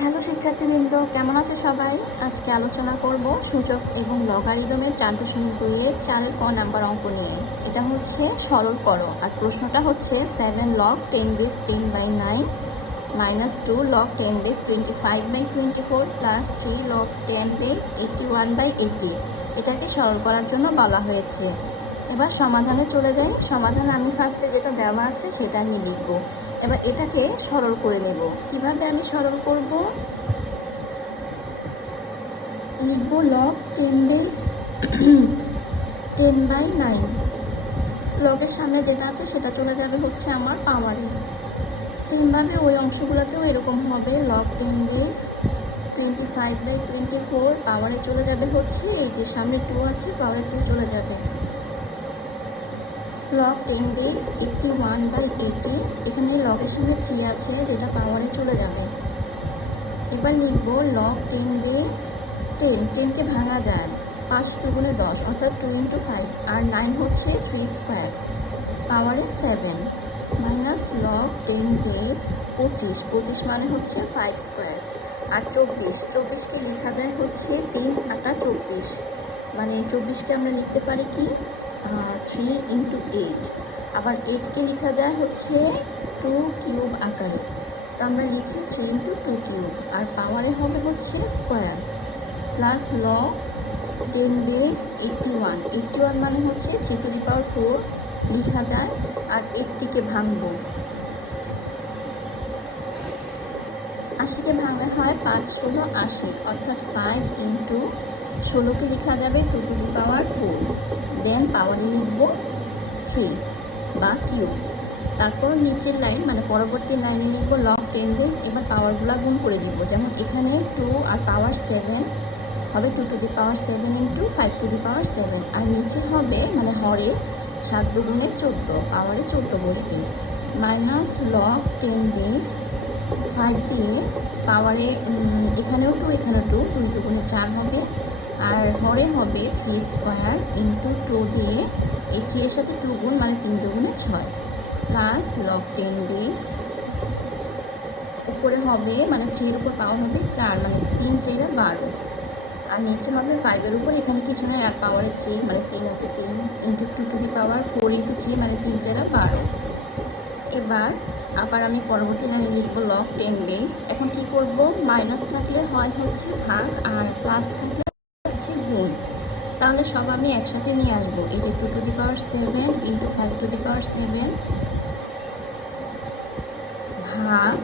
Hello শিক্ষার্থীবৃন্দ, কেমন আছো সবাই? আজকে আলোচনা করব সূচক এবং লগারিদমের 4.2-এর 4-এর ক নাম্বার অঙ্ক নিয়ে। এটা হচ্ছে সরল করো, আর প্রশ্নটা হচ্ছে 7 log 10 base 10/9 -2 log 10 base 25/24 plus 3 log 10 base 81/80 এটাকে সরল করার জন্য বলা হয়েছে। এবার সমাধানে চলে যাই। সমাধানে আমি ফার্স্টে যেটা দেওয়া আছে সেটা আমি লিখব। এবার এটাকে সরল করে নেব। কিভাবে আমি সরল করব? লিখব লগ 10 বেস 10/9। লগের সামনে যেটা আছে সেটা চলে যাবে হচ্ছে আমার পাওয়ারে। সেমভাবে ওই অংশগুলোতেও এরকম হবে, লগ 10 বেস 25/24 পাওয়ারে চলে যাবে হচ্ছে এই যে সামনে 2 আছে, পাওয়ারে 2 চলে যাবে। লগ 10 বেস 81/80, এখানে লগের সামনে 3 আছে যেটা পাওয়ারে চলে যাবে। এবার লিখব লগ 10 বেস 10কে ভাঙা যায় 5 × 2 = 10, অর্থাৎ 2 × 5, আর 9 হচ্ছে 3 স্কোয়ার, পাওয়ারে 7 মাইনাস লগ 10 বেস 25 মানে হচ্ছে 5 স্কোয়ার, আর 24কে লেখা যায় হচ্ছে 3 × 24, মানে 24কে আমরা লিখতে পারি কি 3 × 8, আবার 8কে লেখা যায় হচ্ছে 2 কিউব আকারে, তো আমরা লিখি 3 × 2 কিউব, আর পাওয়ারে হবে হচ্ছে স্কোয়ার, প্লাস লগ 10 বেস 81 মানে হচ্ছে 3⁴ লেখা যায়, আর 8টিকে ভাঙবো। 80কে ভাঙলে হয় 5 × 16 80, অর্থাৎ 5 × 16কে লেখা যাবে 2⁴, দেন পাওয়ারে লিখব 3 বা কিউব। তারপর নিচের লাইন মানে পরবর্তী লাইনে লিখব লগ 10 বেস, এবার পাওয়ারগুলো গুণ করে দিব। যেমন এখানে 2 আর পাওয়ার 7 হবে 2⁴ × 5⁴, আর নিচে হবে মানে হরে 7 × 2 = 14, পাওয়ারে 14 বসবে, মাইনাস লগ 10 বেস 5 দিয়ে পাওয়ারে এখানেও 2 এখানেও 2, 2 × 2 = 4 হবে, আর হরে হবে 3 স্কোয়ার ইন্টু 2 দিয়ে এই 3 এর সাথে 2 গুণ মানে 3 × 2 = 6, প্লাস লগ 10 বেস উপরে হবে মানে 3 এর উপর পাওয়ার হবে 4 মানে 3 × 4 = 12, আর নিচে হবে 5 এর উপর এখানে কিছু নয়, আর পাওয়ারে 3 মানে 3 × 3 ইন্টু 2⁴ 4 × 3 মানে 3 × 4 = 12। এবার আবার আমি পরবর্তী লাইনে লিখব লগ 10 বেস। এখন কি করব? মাইনাস থাকলে হয় হচ্ছে ভাগ, আর প্লাস থাকলে হচ্ছে গুণ। তাহলে সব আমি একসাথে নিয়ে আসবো। এই যে 2⁴ 7 ইন্টু 5⁴ ভাগ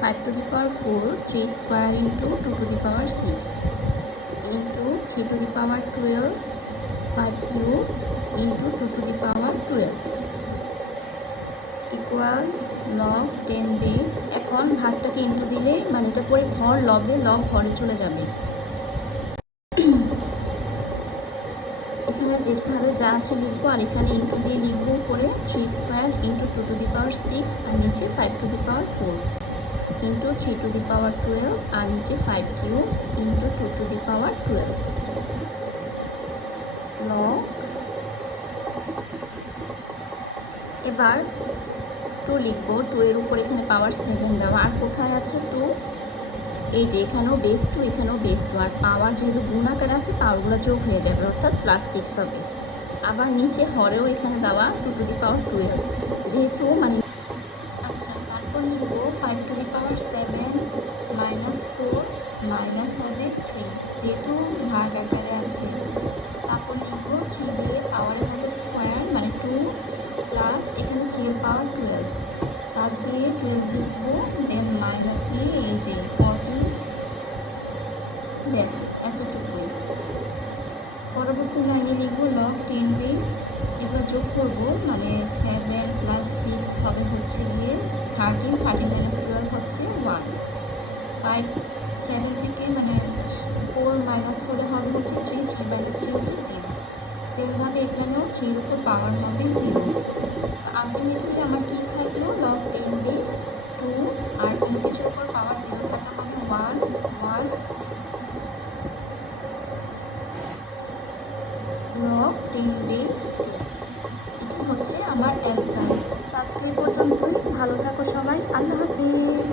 5⁴, 3 square into 2⁴ 6 into 3⁴ 12, 5 cube into 2⁴ 12 equal log 10 base. এখন ভাগটাকে ইন্টু দিলে মানে এটা পরে হর লবে লগ হরে চলে যাবে। এখানে যেভাবে যা আছে লিখবো, আর এখানে ইন্টু দিয়ে লিখবো উপরে 3 স্কোয়ার ইন্টু 2⁴ 6, আর নিচে 5⁴ ইন্টু 3⁴ 12, আর নিচে 5 কিউব ইন্টু 2⁴ 12 লগ। এবার 2 লিখবো, 2 এর উপর এখানে পাওয়ার 7 দেওয়া, আর কোথায় আছে 2? এই যে এখানেও বেস 2 এখানেও বেস 2, আর পাওয়ার যেহেতু গুণ আকারে আছে পাওয়ারগুলো যোগ হয়ে যাবে, অর্থাৎ +6 হবে। আবার নিচে হরেও এখানে দেওয়া 2⁴12, যেহেতু মানে আচ্ছা, তারপর লিখবো 5⁴7 মাইনাস 4 মাইনাস হবে 3, যেহেতু ভাগ আকারে আছে। তারপর লিখবো 3 দিয়ে পাওয়ারে হবে স্কোয়ার মানে 2, প্লাস এখানে 3 এর পাওয়ার 12, প্লাস দিয়ে 12 লিখবো, দেন মাইনাস দিয়ে এই যে 14, ব্যাস এতটুকুই। পরবর্তী লাইনে লিখবো লগ 10 বেস, এবার যোগ করবো মানে 7 + 6 হবে হচ্ছে গিয়ে 13, 13 - 12 হচ্ছে 1, 5 7 থেকে মানে 4 মাইনাস করে হবে হচ্ছে 3, 3 - 3 হচ্ছে 0। সেমভাবে এখানেও 3 এর উপর পাওয়ার হবে 0। আলটিমেটলি আমার কী থাকলো? লগ 10 বেস 2, আর কোনো কিছুর উপর পাওয়ার 0 থাকা মানে 1 1 লগ 10 বেস 2। এটি হচ্ছে আমার অ্যান্সার। তো আজকে এই পর্যন্তই। ভালো থাকো সবাই। আল্লাহ হাফিজ।